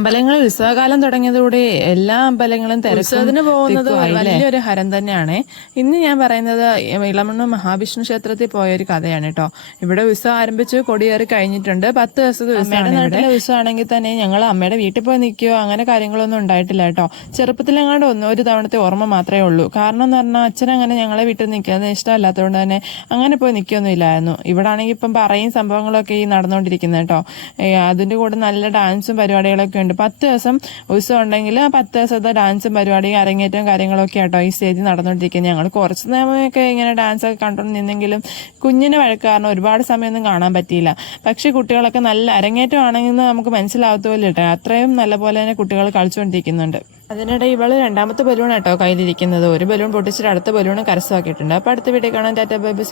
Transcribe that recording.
അമ്പലങ്ങളിൽ ഉത്സവകാലം തുടങ്ങിയതോടെ എല്ലാ അമ്പലങ്ങളും ഉത്സവത്തിന് പോകുന്നത് വലിയൊരു ഹരം തന്നെയാണ്. ഇന്ന് ഞാൻ പറയുന്നത് ഇളമണ്ണൂർ മഹാവിഷ്ണു ക്ഷേത്രത്തിൽ പോയ ഒരു കഥയാണ് കേട്ടോ. ഇവിടെ ഉത്സവം ആരംഭിച്ച് കൊടിയേറി കഴിഞ്ഞിട്ടുണ്ട്. 10 ദിവസത്തെ ഉത്സവമാണ്. നാട്ടിലെ ഉത്സവമാണെങ്കിൽ തന്നെ ഞങ്ങൾ അമ്മയുടെ വീട്ടിൽ പോയി നിൽക്കുകയോ അങ്ങനെ കാര്യങ്ങളൊന്നും ഉണ്ടായിട്ടില്ല കേട്ടോ. ചെറുപ്പത്തിലെങ്ങാണ്ട് ഒരു തവണത്തെ ഓർമ്മ മാത്രമേ ഉള്ളൂ. കാരണം എന്ന് പറഞ്ഞാൽ അച്ഛനങ്ങനെ ഞങ്ങളെ വീട്ടിൽ നിൽക്കുന്നത് ഇഷ്ടമല്ലാത്തതുകൊണ്ട് തന്നെ അങ്ങനെ പോയി നിൽക്കുകയൊന്നും ഇല്ലായിരുന്നു. ഇവിടെ ആണെങ്കിൽ ഇപ്പം പറയും സംഭവങ്ങളൊക്കെ ഈ നടന്നുകൊണ്ടിരിക്കുന്നത് കേട്ടോ. അതിൻ്റെ കൂടെ നല്ല ഡാൻസും പരിപാടികളൊക്കെ ഉണ്ട്. 10 ദിവസം ഉത്സവം ഉണ്ടെങ്കിൽ 10 ദിവസത്തെ ഡാൻസും പരിപാടിയും അരങ്ങേറ്റവും കാര്യങ്ങളൊക്കെ ആട്ടോ ഈ സ്റ്റേജിൽ നടന്നുകൊണ്ടിരിക്കുന്നത്. ഞങ്ങൾ കുറച്ച് സമയമൊക്കെ ഇങ്ങനെ ഡാൻസൊക്കെ കണ്ടുകൊണ്ട് നിന്നെങ്കിലും കുഞ്ഞിന് വഴക്ക് കാരണം ഒരുപാട് സമയമൊന്നും കാണാൻ പറ്റിയില്ല. പക്ഷെ കുട്ടികളൊക്കെ നല്ല അരങ്ങേറ്റം ആണെങ്കിൽ നമുക്ക് മനസ്സിലാവത്തുമില്ല കേട്ടോ. അത്രയും നല്ല പോലെ തന്നെ കുട്ടികൾ കളിച്ചുകൊണ്ടിരിക്കുന്നുണ്ട്. അതിനിടെ ഇവള് രണ്ടാമത്തെ ബലൂൺ കേട്ടോ കയ്യിലിരിക്കുന്നത്. ഒരു ബലൂൺ പൊട്ടിച്ചിട്ട് അടുത്ത ബലൂൺ കരസ്ഥമാക്കിയിട്ടുണ്ട്. അപ്പോൾ അടുത്ത വീഡിയോ കാണാൻ ടാറ്റാ ബൈ ബൈ.